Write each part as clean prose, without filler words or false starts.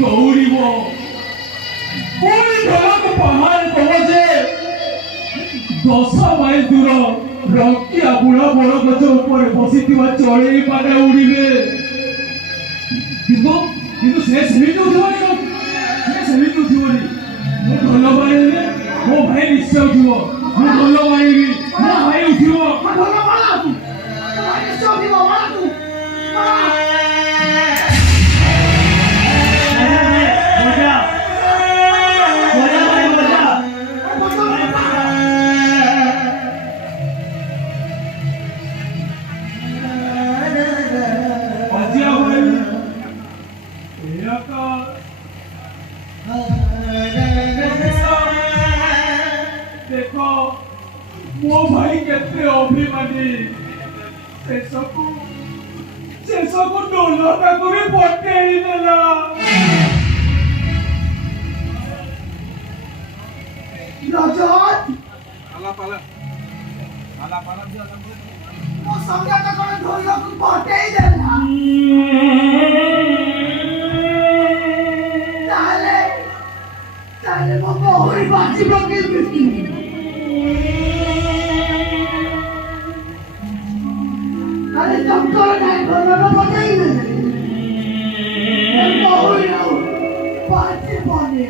ଦୌଡ଼ିବ ପୁଣି ଢଳକୁ ପାହାଡ଼ କବଜେ 10 ମାଇଲ ଦୂର ରକିଆ ବୁଢ଼ା ବଡ଼ ଗଛ ଉପରେ ବସିଥିବା ଚଢ଼େଇ ମାନେ ଉଡ଼ିବେ। କିନ୍ତୁ କିନ୍ତୁ ସେ ସେମିତି ଉଠିବନି, ସେ ସେମିତି ଉଠିବନି। ମୁଁ ଢୋଲ ବାଡ଼ିଲେ ମୋ ଭାଇ ନିଶ୍ଚୟ ଉଠିବ। ମୁଁ ଢୋଲ ବାଡ଼ିବି, ମୋ ଭାଇ ଉଠିବ। ढोल वाला तू भाई निश्चय उठिବ वाला तू देखो मो भाई केते अभिमानी शेषकु ढोलटा को भी पटेई देला। रजत आला पाला दिया मो संगे त कोन ढोल को पटेई देला। ताले मो बहुरी बाजी बके बिस्की अरे तुम तो नहीं बोलो ना पता ही नहीं बहुरी आओ बाजी बने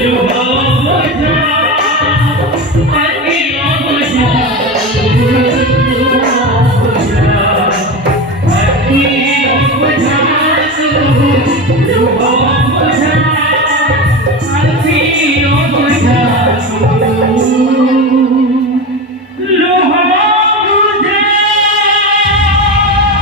You